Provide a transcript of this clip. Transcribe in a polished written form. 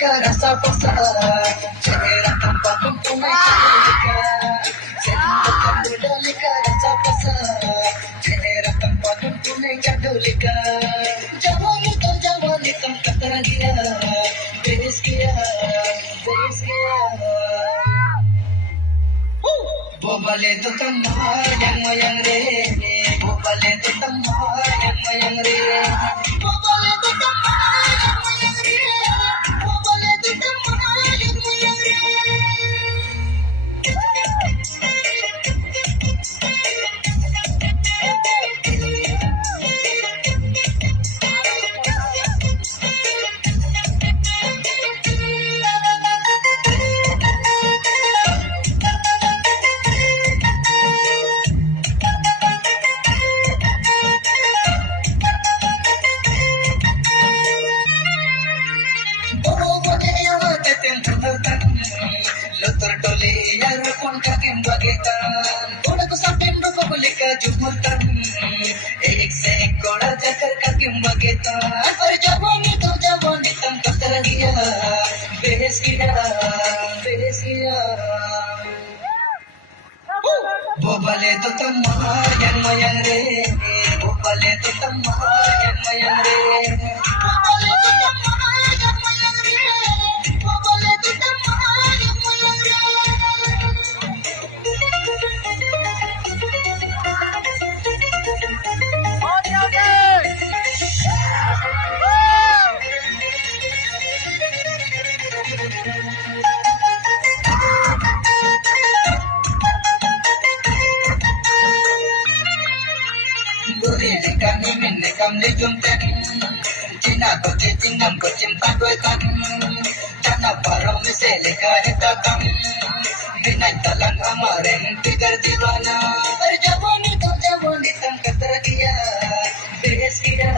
ka rasa-rasa, chehra tampak tunai kadulika. Sendok kadulika rasa-rasa, chehra tampak tunai kadulika. Jawani tam katara gaya, beres gaya, beres gaya. Bobale to tamma yang re, bobale to tamma yang re, bobale to tamma yang re, bobale to tamma yang re. Lutur tole yar kon kakem bagetan thoda ko sapem ro public jumurtan ek se ek koda jakar kakem bagetan par jawani tam katar giya beres giya bobale to tamma yang re bobale to tamma yang re bobale to tamma yang re bobale to tamma yang re. Duri kami minne kamne jumten Cina ko cinam ko cinta ko kan Jana parong se leka hita kam Binay talang amaren tigar divana Par jawani tam katar giya Beres giya